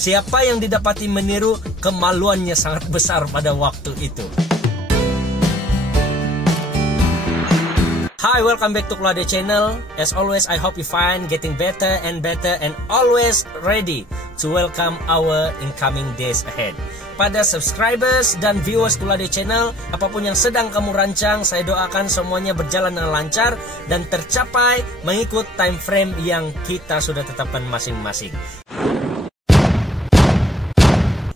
Siapa yang didapati meniru, kemaluannya sangat besar pada waktu itu. Hi, welcome back to Claudio Channel. As always, I hope you find getting better and always ready to welcome our incoming days ahead. Pada subscribers dan viewers Claudio Channel, apapun yang sedang kamu rancang, saya doakan semuanya berjalan dengan lancar dan tercapai mengikut time frame yang kita sudah tetapkan masing-masing.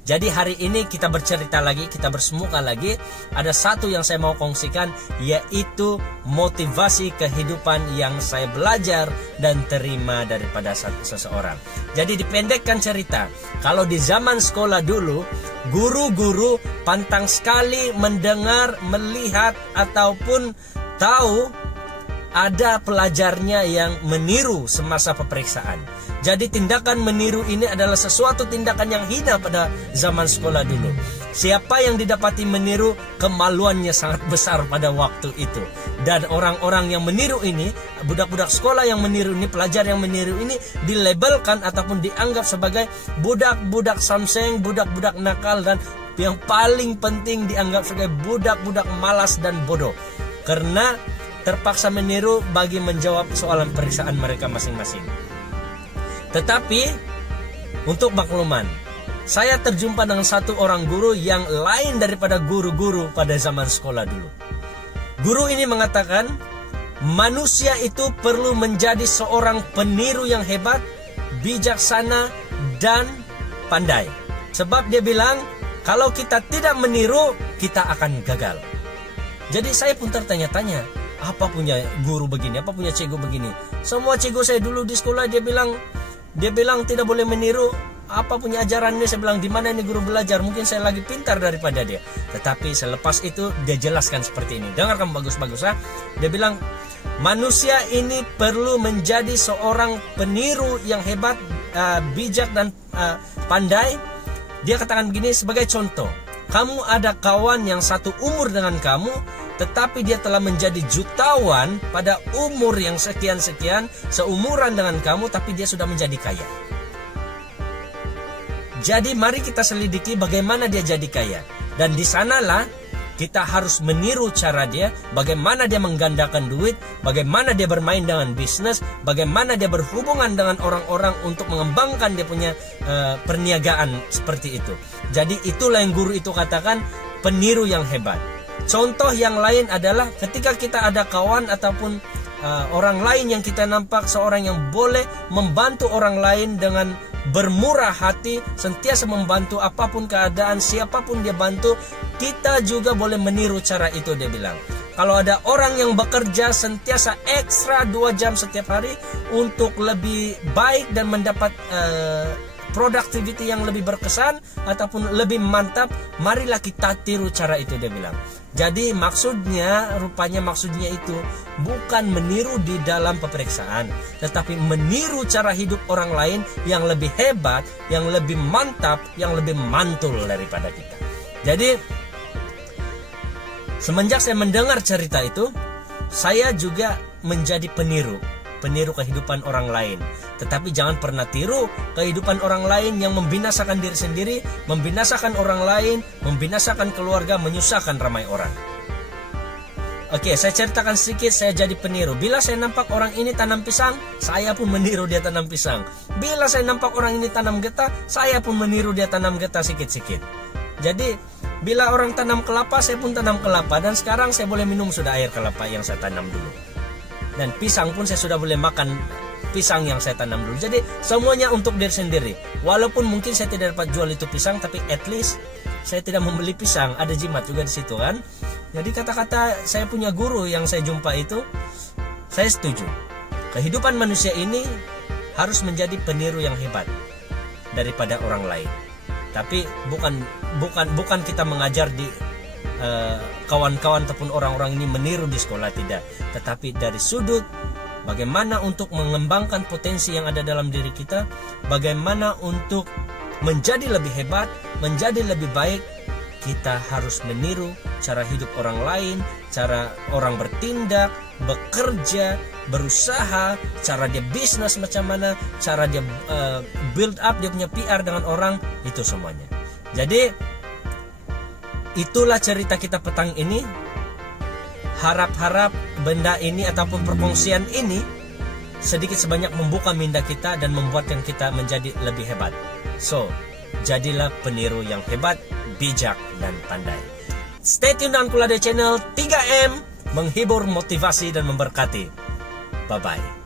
Jadi hari ini kita bercerita lagi, kita bersemuka lagi. Ada satu yang saya mau kongsikan, yaitu motivasi kehidupan yang saya belajar dan terima daripada seseorang. Jadi dipendekkan cerita, kalau di zaman sekolah dulu, guru-guru pantang sekali mendengar, melihat, ataupun tahu ada pelajarnya yang meniru semasa peperiksaan. Jadi tindakan meniru ini adalah sesuatu tindakan yang hina pada zaman sekolah dulu. Siapa yang didapati meniru, kemaluannya sangat besar pada waktu itu. Dan orang-orang yang meniru ini, budak-budak sekolah yang meniru ini, pelajar yang meniru ini, dilabelkan ataupun dianggap sebagai budak-budak samseng, budak-budak nakal, dan yang paling penting dianggap sebagai budak-budak malas dan bodoh. Karena terpaksa meniru bagi menjawab soalan pemeriksaan mereka masing-masing. Tetapi untuk makluman, saya terjumpa dengan satu orang guru yang lain daripada guru-guru pada zaman sekolah dulu. Guru ini mengatakan, manusia itu perlu menjadi seorang peniru yang hebat, bijaksana, dan pandai. Sebab dia bilang, kalau kita tidak meniru, kita akan gagal. Jadi saya pun tertanya-tanya, apa punya guru begini, apa punya cikgu begini. Semua cikgu saya dulu di sekolah dia bilang tidak boleh meniru. Apa punya ajarannya? Saya bilang, di mana ini guru belajar? Mungkin saya lagi pintar daripada dia. Tetapi selepas itu dia jelaskan seperti ini. Dengar kamu bagus-bagus ya. Dia bilang, manusia ini perlu menjadi seorang peniru yang hebat, bijak, dan pandai. Dia katakan begini sebagai contoh. Kamu ada kawan yang satu umur dengan kamu, tetapi dia telah menjadi jutawan pada umur yang sekian-sekian, seumuran dengan kamu, tapi dia sudah menjadi kaya. Jadi mari kita selidiki bagaimana dia jadi kaya. Dan di sanalah kita harus meniru cara dia, bagaimana dia menggandakan duit, bagaimana dia bermain dengan bisnis, bagaimana dia berhubungan dengan orang-orang untuk mengembangkan dia punya perniagaan seperti itu. Jadi itulah yang guru itu katakan peniru yang hebat. Contoh yang lain adalah ketika kita ada kawan ataupun orang lain yang kita nampak seorang yang boleh membantu orang lain dengan bermurah hati, sentiasa membantu apapun keadaan, siapapun dia bantu, kita juga boleh meniru cara itu, dia bilang. Kalau ada orang yang bekerja sentiasa ekstra 2 jam setiap hari untuk lebih baik dan mendapat productivity yang lebih berkesan ataupun lebih mantap, marilah kita tiru cara itu, dia bilang. Jadi rupanya maksudnya itu bukan meniru di dalam peperiksaan, tetapi meniru cara hidup orang lain yang lebih hebat, yang lebih mantap, yang lebih mantul daripada kita. Jadi semenjak saya mendengar cerita itu, saya juga menjadi peniru kehidupan orang lain. Tetapi jangan pernah tiru kehidupan orang lain yang membinasakan diri sendiri, membinasakan orang lain, membinasakan keluarga, menyusahkan ramai orang. Oke, saya ceritakan sedikit, saya jadi peniru. Bila saya nampak orang ini tanam pisang, saya pun meniru dia tanam pisang. Bila saya nampak orang ini tanam getah, saya pun meniru dia tanam getah sikit-sikit. Jadi bila orang tanam kelapa, saya pun tanam kelapa. Dan sekarang saya boleh minum sudah air kelapa yang saya tanam dulu. Dan pisang pun saya sudah boleh makan pisang yang saya tanam dulu. Jadi semuanya untuk diri sendiri. Walaupun mungkin saya tidak dapat jual itu pisang, tapi at least saya tidak membeli pisang. Ada jimat juga di situ kan. Jadi kata-kata saya punya guru yang saya jumpa itu, saya setuju. Kehidupan manusia ini harus menjadi peniru yang hebat daripada orang lain. Tapi bukan kita mengajar di kawan-kawan ataupun orang-orang ini meniru di sekolah, tidak. Tetapi dari sudut bagaimana untuk mengembangkan potensi yang ada dalam diri kita, bagaimana untuk menjadi lebih hebat, menjadi lebih baik, kita harus meniru cara hidup orang lain, cara orang bertindak, bekerja, berusaha, cara dia bisnis macam mana, cara dia build up dia punya PR dengan orang, itu semuanya. Jadi itulah cerita kita petang ini. Harap-harap benda ini ataupun perkongsian ini sedikit sebanyak membuka minda kita dan membuat yang kita menjadi lebih hebat. So, jadilah peniru yang hebat, bijak, dan pandai. Stay tune dengan Kulade Channel 3M, menghibur, motivasi, dan memberkati. Bye-bye.